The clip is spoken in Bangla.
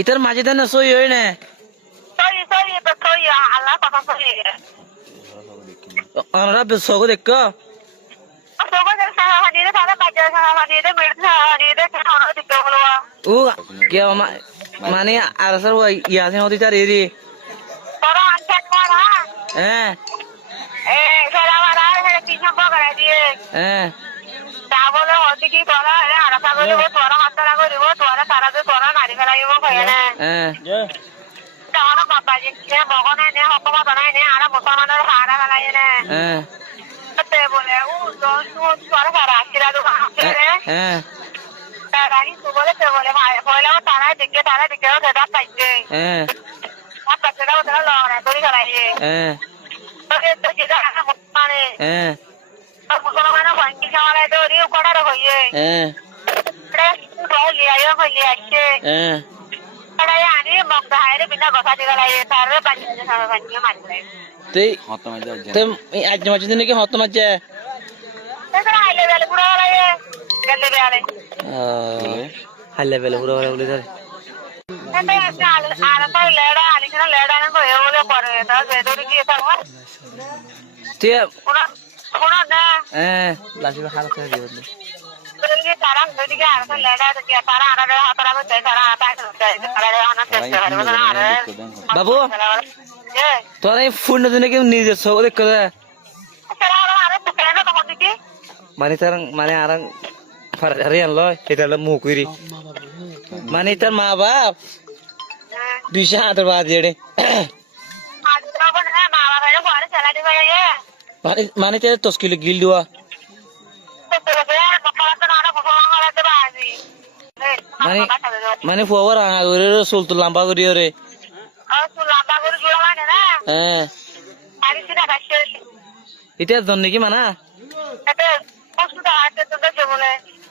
ইতার মাঝে দেন সই হয় না সই তো সই আল্লাহ কথা সই আমরা সগো দেখ ও কে মানে আর স্যার ইয়াসিন হতে তার এরি হ্যাঁ হ্যাঁ হ্যাঁ হ্যাঁ হ্যাঁ হ্যাঁ হ্যাঁ আজ মাঝে দিনে কি হত মাঝে হাইলে বেলে পুরো বলে ধরে হ্যাঁ লাসি খারাপ করে দিয়ে বললে বাবু তোর এই ফোন দিনে কেউ নিজের সব দেখ মানে তার মানে আর হারিয়ান লয় এটা হলো মুকুরি মানে তার মা বাপ 200 হাতের বাদ জেড়ে মানে তার 10 কিলো গিল দেওয়া মানে মানে ফুয়ার রাঙা করে চুল লম্বা করি রে হ্যাঁ এটা জন নাকি মানা